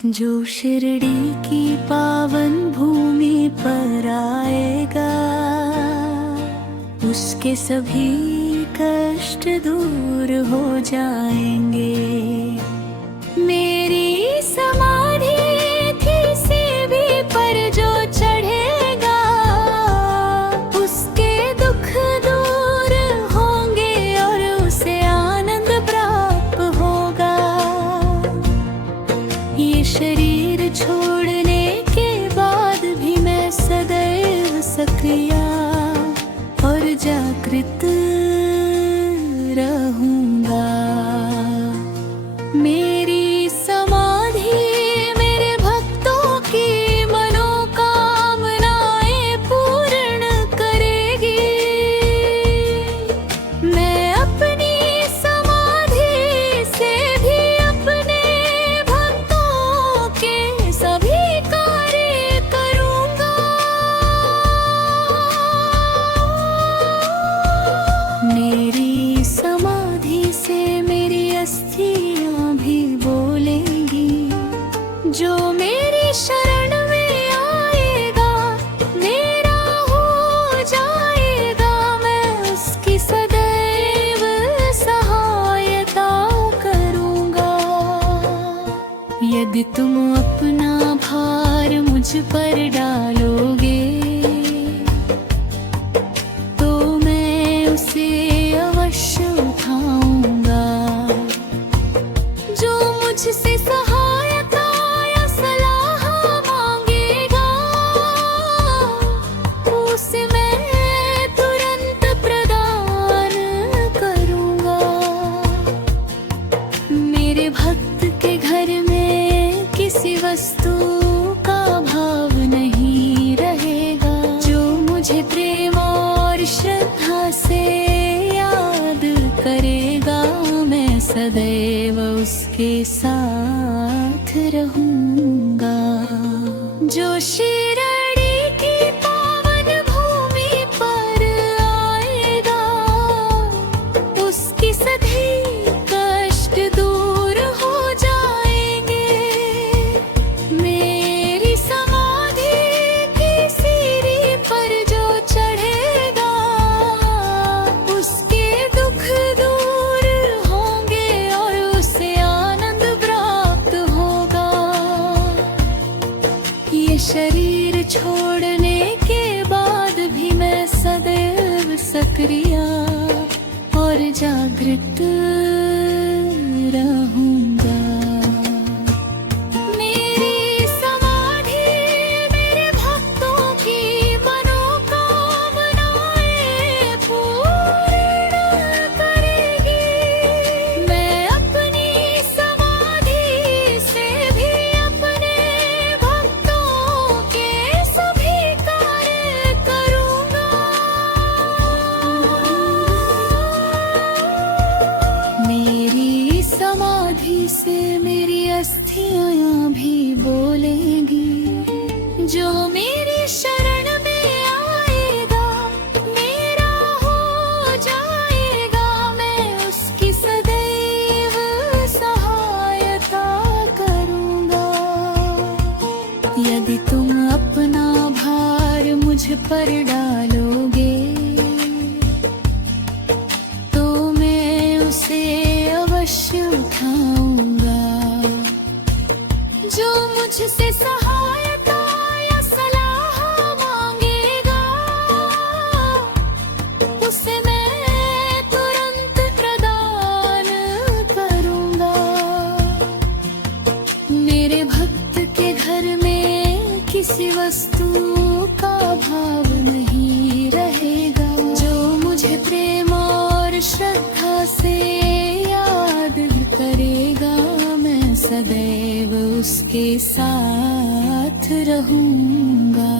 जो शिरडी की पावन भूमि पर आएगा, उसके सभी कष्ट दूर हो जाएंगे। मेरी समाधि थी सीढ़ी पर जो चढ़ेगा, उसके दुख दूर होंगे और उसे आनंद प्राप्त होगा। ये शरीर छोड़ने के बाद भी मैं सदैव सक्रिय और जागृत रहूंगा। मेरी समाधि मेरे भक्तों की मनोकामनाएं पूर्ण करेगी। मैं अपनी समाधि से भी अपने भक्तों के सभी कार्य करूंगा। मेरी समाधि से मेरी अस्थियां भी बोलेंगी। जो मेरी शरण में आएगा, मेरा हो जाएगा। मैं उसकी सदैव सहायता करूंगा। यदि तुम अपना भार मुझ पर डालोगे, तो मैं उसे अवश्य उठाऊंगा। जो मुझसे सहायता या सलाह मांगेगा, उसे मैं तुरंत प्रदान करूंगा। मेरे भक्त के घर में किसी वस्तु का भाव नहीं रहेगा। जो मुझे प्रेम और श्रद्धा से याद करेगा, मैं सदैव उसके साथ रहूंगा। जो शिरडी की पावन भूमि पर आएगा, उसकी सभी कष्ट दूर हो जाएंगे। मेरी समाधि की सीढ़ी पर जो चढ़ेगा, उसके दुख दूर होंगे और उसे आनंद प्राप्त होगा। ये शरीर छोड़ने के बाद भी मैं सदैव सक्रिय और जागृत रहूंगा। मेरी समाधि मेरे भक्तों की मनोकामनाएं पूर्ण करेगी। मैं अपनी समाधि से भी अपने भक्तों के सभी कार्य करूंगा। मेरी समाधि से मेरी अस्थियां भी बोलेंगी। जो मेरी शरण में आएगा, मेरा हो जाएगा। मैं उसकी सदैव सहायता करूंगा। यदि तुम अपना भार मुझ पर डालोगे, तो मैं उसे अवश्य उठाऊंगा। जो मुझसे सहायता या सलाह मांगेगा, उसे मैं तुरंत प्रदान करूंगा। मेरे भक्त के घर में किसी वस्तु का भाव नहीं रहेगा। जो मुझे प्रेम और श्रद्धा से याद करेगा, मैं सदैव उसके साथ रहूंगा।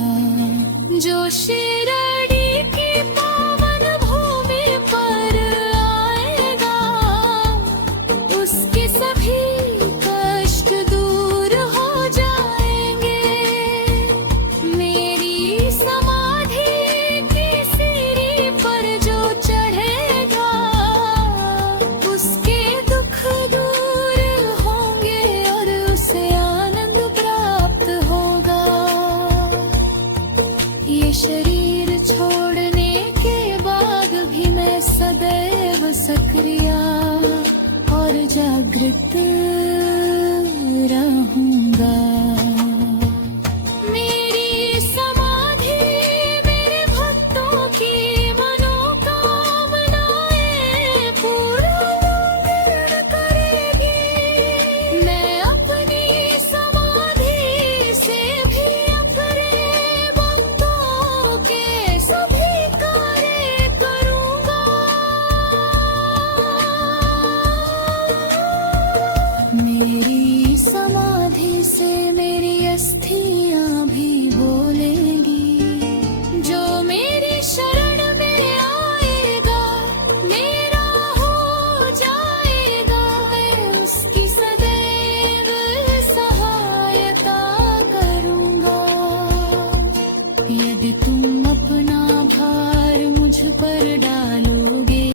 जो शिरडी की पावन भूमि पर आएगा, उसके सभी कष्ट दूर हो जाएंगे। मेरी समाधि की सीढ़ी पर जो चढ़ेगा, उसके दुख दूर होंगे और उसे आनंद से मेरी अस्थियां भी बोलेंगी। जो मेरी शरण में आएगा मेरा हो जाएगा, मैं उसकी सदैव सहायता करूंगा। यदि तुम अपना भार मुझ पर डालो